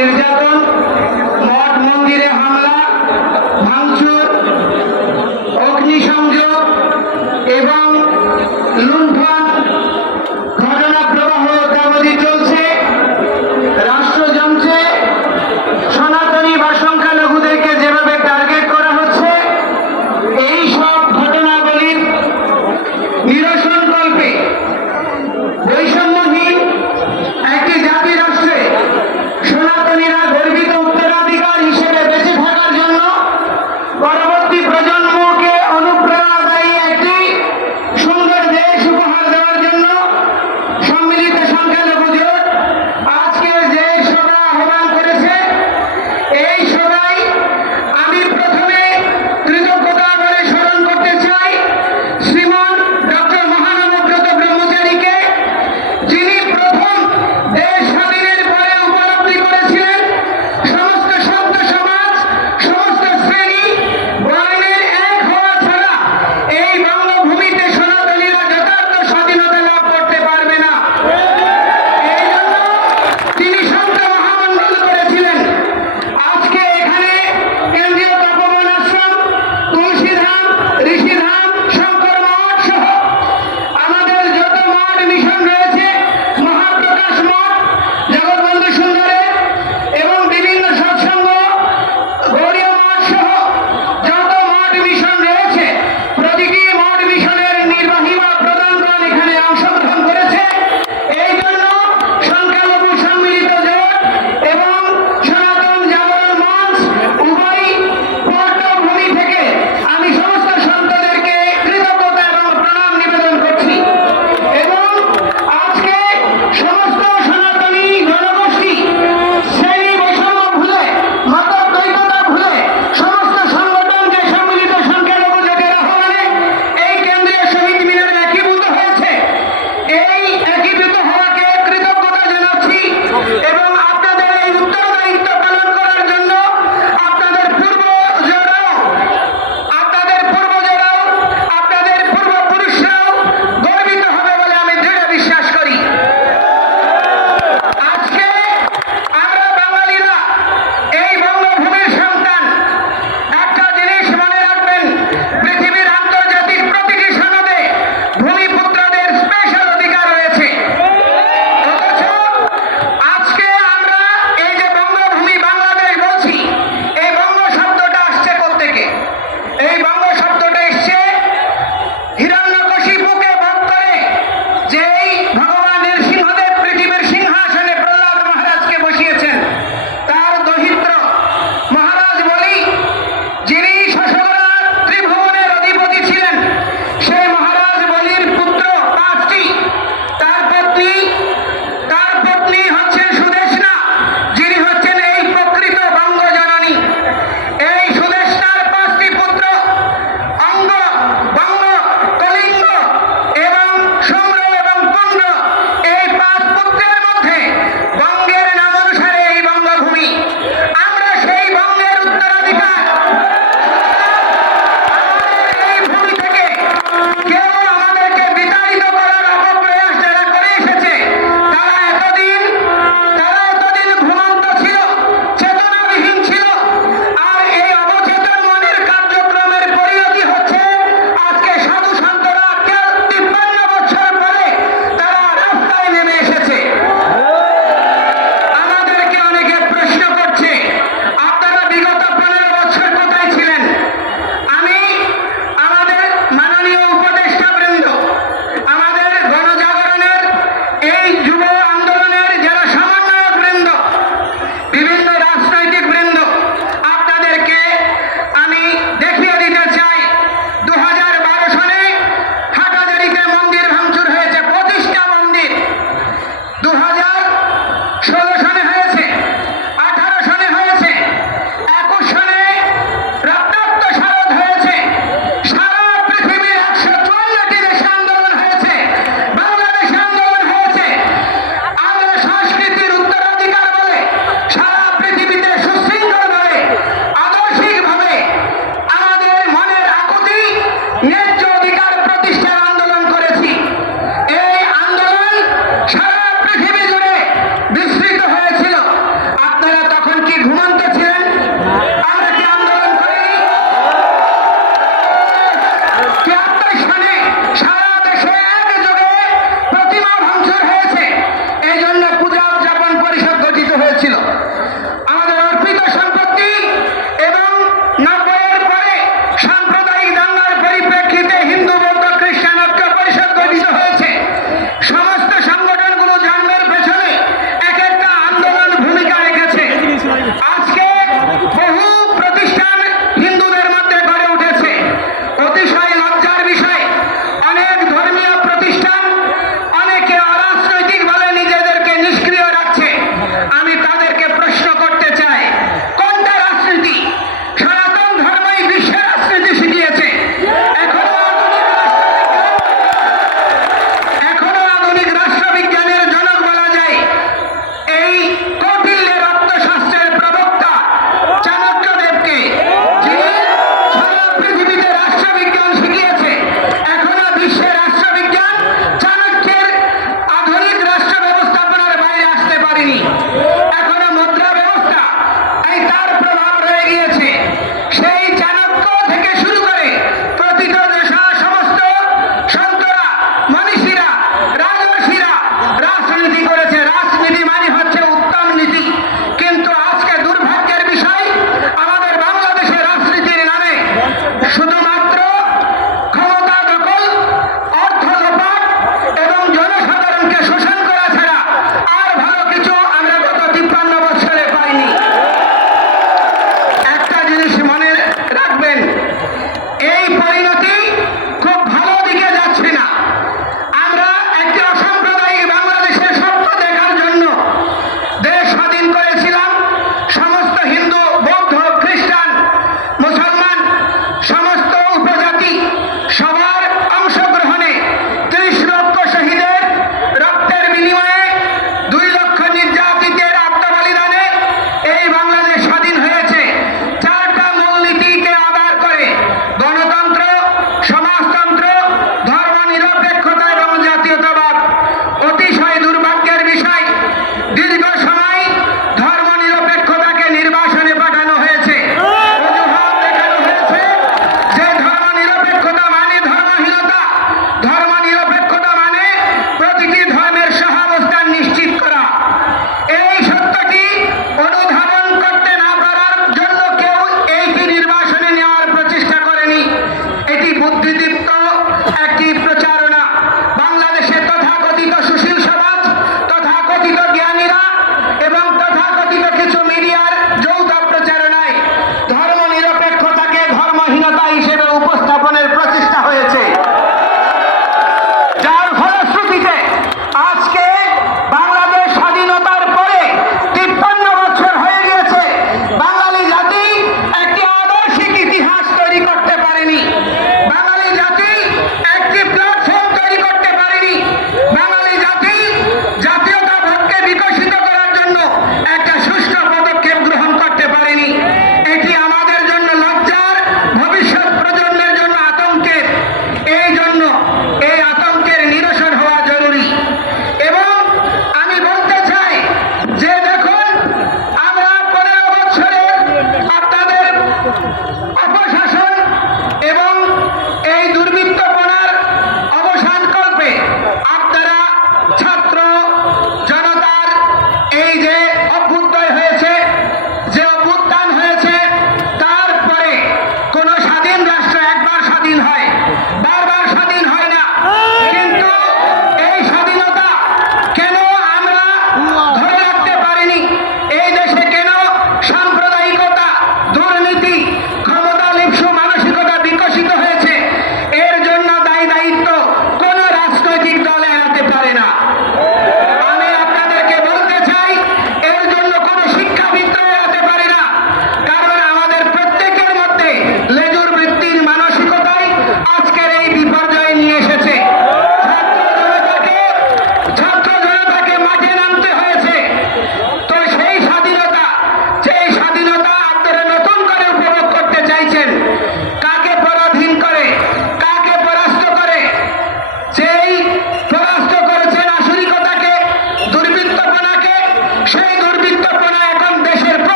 নির্যাতন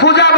出去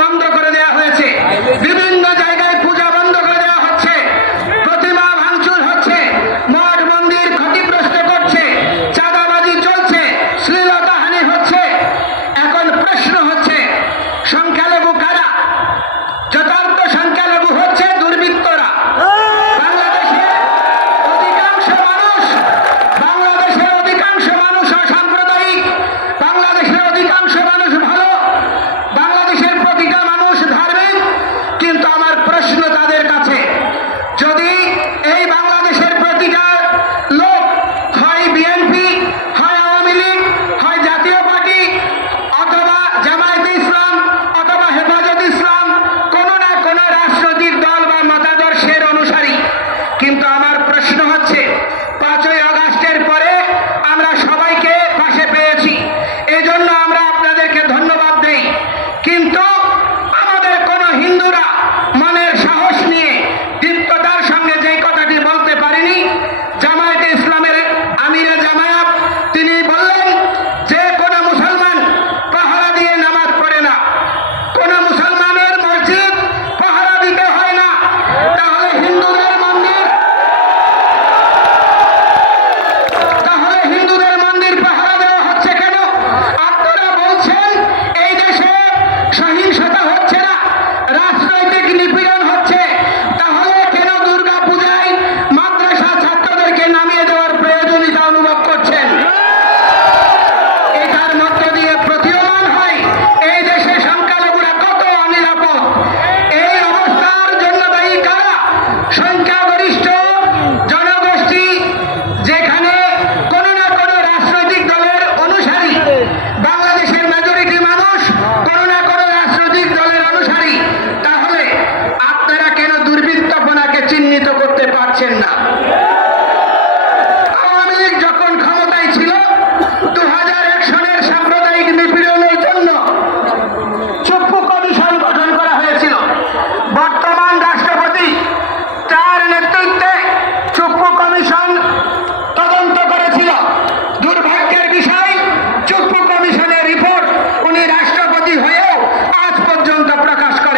দলের অনুসারী।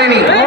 পারেনি